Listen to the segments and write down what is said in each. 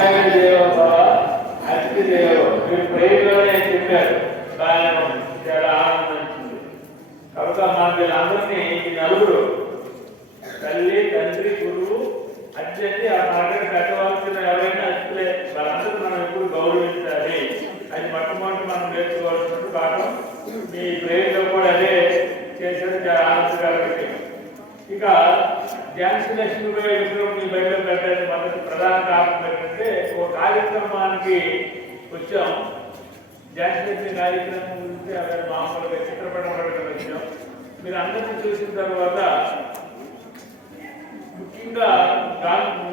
ఆచార్య దేవ అతిథి మీరు ప్రేమలోనే చెప్పారు. బాగానే ఉంది. చాలా ఆనందించింది కనుక మన వీళ్ళందరినీ ఈ నలుగురు తల్లి తండ్రి గురువు అత్యంత ఆ మార్గం పెట్టవలసిన ఎవరైనా అతిథులే వాళ్ళందరూ మనం ఎప్పుడు గౌరవించాలి. అది మొట్టమొదటి మనం నేర్చుకోవాల్సిన పాఠం. మీ ప్రేమలో కూడా అదే చేసేది చాలా ఆనందకర ఇక ఝాన్సీ లక్ష్మీబాయి విగ్రహం బయట పెట్టడానికి మొదటి ప్రధాన కారణం ఏంటంటే ఒక కార్యక్రమానికి వచ్చాం. ఝాన్సీ కార్యక్రమం గురించి అవి మామూలుగా చిత్రపటం పడటం వచ్చాం. మీరు అందరినీ చూసిన తర్వాత ముఖ్యంగా గా-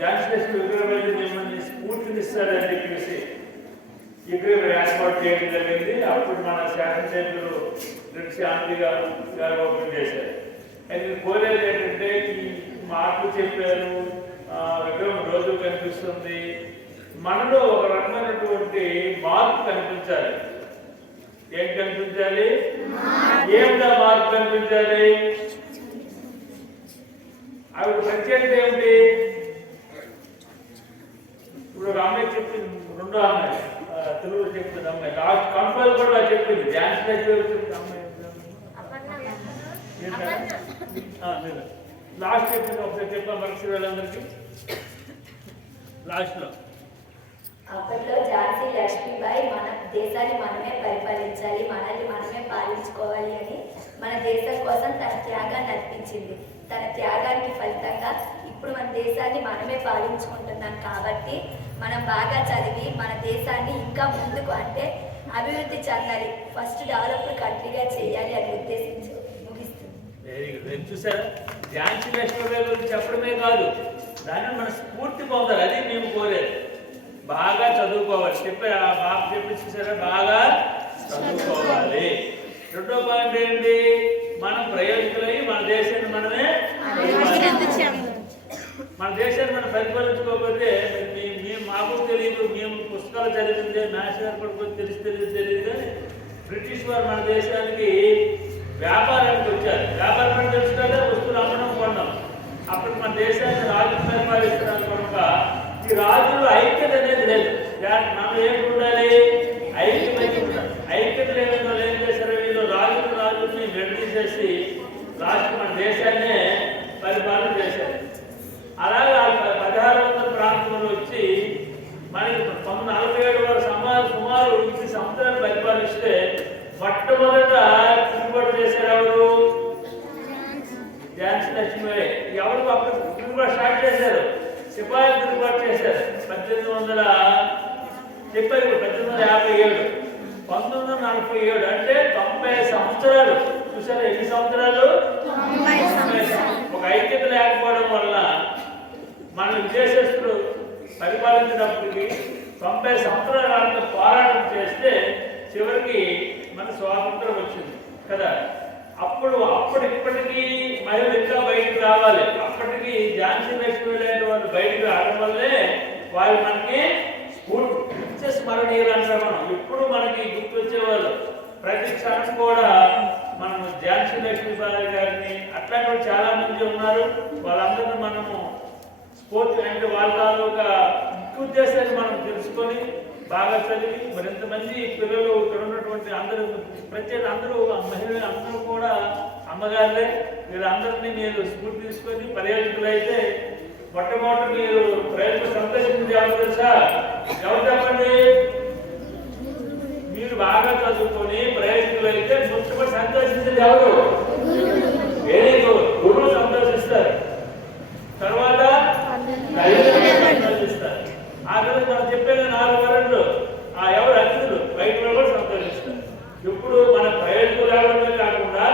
ఝాన్సీ విగ్రహం మిమ్మల్ని స్ఫూర్తినిస్తారని చెప్పేసి విగ్రహం ఏర్పాటు చేయడం జరిగింది. అప్పుడు మన శాసనసభ్యులు రెడ్డి శాంతి గారు గారు ఓపెన్ చేశారు. అయితే కోరేది ఏంటంటే ఈ మాటలు చెప్పారు విగ్రహం రోజు కనిపిస్తుంది. మనలో ఒక రకమైనటువంటి మార్పు కనిపించాలి. ఏం కనిపించాలి? ఏమిటా మార్పు కనిపించాలి? ఆవిడ ప్రత్యేకత ఏమిటి? ఇప్పుడు అమ్మాయి చెప్పింది రెండో అమ్మాయి ఆ, తెలుగులో చెప్తుంది అమ్మాయి లాస్ట్ కంపల్ కూడా చెప్పింది. డ్యాన్స్ చెప్తుంది అమ్మాయి లాస్ట్ చెప్పింది ఒకసారి చెప్పాం మనిషి వాళ్ళందరికీ. లాస్ట్లో అప్పట్లో ఝాన్సీ లక్ష్మీబాయి మన దేశాన్ని మనమే పరిపాలించాలి మనల్ని మనమే పాలించుకోవాలి అని మన దేశం కోసం తన త్యాగాన్ని అర్పించింది. తన త్యాగానికి ఫలితంగా ఇప్పుడు మన దేశాన్ని మనమే పాలించుకుంటున్నాం కాబట్టి మనం బాగా చదివి మన దేశాన్ని ఇంకా ముందుకు అంటే అభివృద్ధి చెందాలి. ఫస్ట్ డెవలప్డ్ కంట్రీగా చేయాలి అని ఉద్దేశించి నేను చూసారా ఝాన్సీ లక్ష్మీబాయి గురించి చెప్పడమే కాదు దాన్ని మన స్ఫూర్తి పొందాలి అది మేము కోరేది. బాగా చదువుకోవాలి. చెప్పే ఆ బాబు చెప్పి చూసారా బాగా చదువుకోవాలి. రెండో పాయింట్ ఏంటి? మనం ప్రయోజకులై మన దేశాన్ని మనమే మన దేశాన్ని మనం పరిపాలించుకోకపోతే మేము మాకు తెలియదు మేము పుస్తకాలు చదివిందే మ్యాథ్స్ గారు కూడా తెలిసి తెలియదు తెలియదు కానీ బ్రిటిష్ వారు మన దేశానికి వ్యాపారానికి వచ్చారు. వ్యాపారం అంటే తెలుసు కదా వస్తువులు అమ్మడం కొన్నాం అప్పుడు మన దేశాన్ని రాజులు పరిపాలిస్తున్నారు కనుక ఈ రాజులు ఐక్యత అనేది లేదు. మనం ఏమి ఉండాలి? ఐక్యత ఐక్యత లేని వాళ్ళు ఏం చేశారు? వీళ్ళు రాజులు రాజుల్ని విడదీసేసి రాష్ట్ర మన దేశాన్నే పరిపాలన చేశారు అలాగే ఆ ప- పదహారు వందల ప్రాంతంలో వచ్చి మనకి తొమ్మిది నలభై ఏడు వరకు సుమారు సుమారు ఇన్ని సంవత్సరాలు పరిపాలిస్తే మొట్టమొదట తిరుగుబాటు చేశారు ఎవరు లక్ష్మీబాయి ఎవరు అప్పుడు తిరుగుబాటు స్టార్ట్ చేశారు? సిపాయి తిరుగుబాటు చేశారు. పద్దెనిమిది వందల చెప్పారు పద్దెనిమిది వందల యాభై ఏడు. పంతొమ్మిది వందల నలభై ఏడు అంటే తొంభై సంవత్సరాలు. చూసారా ఎన్ని సంవత్సరాలు. ఒక ఐక్యత లేకపోవడం వల్ల మన విదేశస్తులు పరిపాలించినప్పటికీ తొంభై సంవత్సరాల పోరాటం చేస్తే చివరికి మన స్వాతంత్రం వచ్చింది కదా. అప్పుడు అప్పుడు ఇప్పటికీ రావాలి అప్పటికి ఝాన్సీ లక్ష్మి లేని వాళ్ళు బయటకు రావడం వల్లే వాళ్ళు మనకి స్ఫూర్తి స్మరణీయులు అంటారు మనం. ఎప్పుడు మనకి గుర్తు వచ్చేవాళ్ళు ప్రతి క్షణం కూడా మనం ఝాన్సీ లక్ష్మీబాయి గారిని అట్లాంటి కూడా చాలా మంది ఉన్నారు. వాళ్ళందరినీ మనము స్పోర్ట్స్ అంటే వాళ్ళ ఒక ఉద్దేశాన్ని మనం తెలుసుకొని బాగా చదివి మరింత మంది పిల్లలు ఇక్కడ ఉన్నటువంటి అందరూ ప్రత్యేక అందరూ ఆ మహిళలు అందరూ కూడా అమ్మగారులే. మీరందరినీ మీరు స్ఫూర్తి తీసుకొని ప్రయోజకులైతే మొట్టమొదటి మీరు ప్రయోజకులు సంతోషించింది ఎవరు తెలుసా? ఎవరు చెప్పండి? మీరు బాగా చదువుకొని ప్రయోజకులైతే ముఖ్యమంత్రి సంతోషించేది ఎవరు వెరీ గుడ్ గురువు సంతోషిస్తారు తర్వాత తల్లిదండ్రులు సంతోషిస్తారు ఆ రోజు మనం చెప్పేది నాలుగు వరంలో ఆ ఎవరు అతిథులు బయట వాళ్ళు కూడా సంతోషిస్తారు ఇప్పుడు మన ప్రయోజకులు ఎవరమే కాకుండా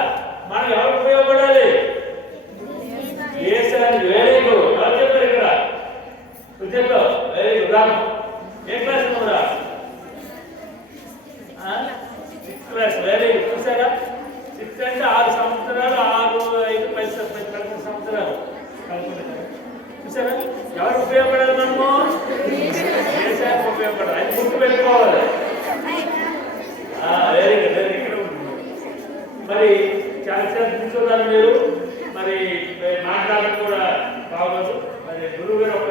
మనం ఎవరు ఉపయోగపడాలి దేశానికి వెరీ గుడ్ ఎవరు చెప్పారు ఇక్కడ నువ్వు చెప్పావు వెరీ గుడ్ రాము ఏ క్లాస్ నువ్వురా సిక్స్త్ క్లాస్ వెరీ గుడ్ చూసారా సిక్స్త్ అంటే ఆరు సంవత్సరాలు ఆరు ఐదు పది పది పదకొండు సంవత్సరాలు. చూసారా ఎవరు ఉపయోగపడాలి మనము? దేశానికి ఉపయోగపడాలి. అది గుర్తు పెట్టుకోవాలి. వెరీ గుడ్ వెరీ ఇక్కడ మరి చాలా సేపు కూర్చున్నారు మీరు. మరి మాట్లాడడం కూడా బాగోదు. మరి గురువు గారు ఒక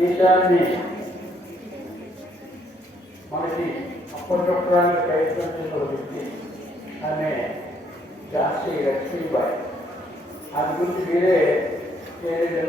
దేశాన్ని మనకి అప్పచెప్పడానికి ప్రయత్నం చేసిన ఒక వ్యక్తి ఆమె ఝాన్సీ లక్ష్మీబాయి అది గురించి మీరే ఏదైనా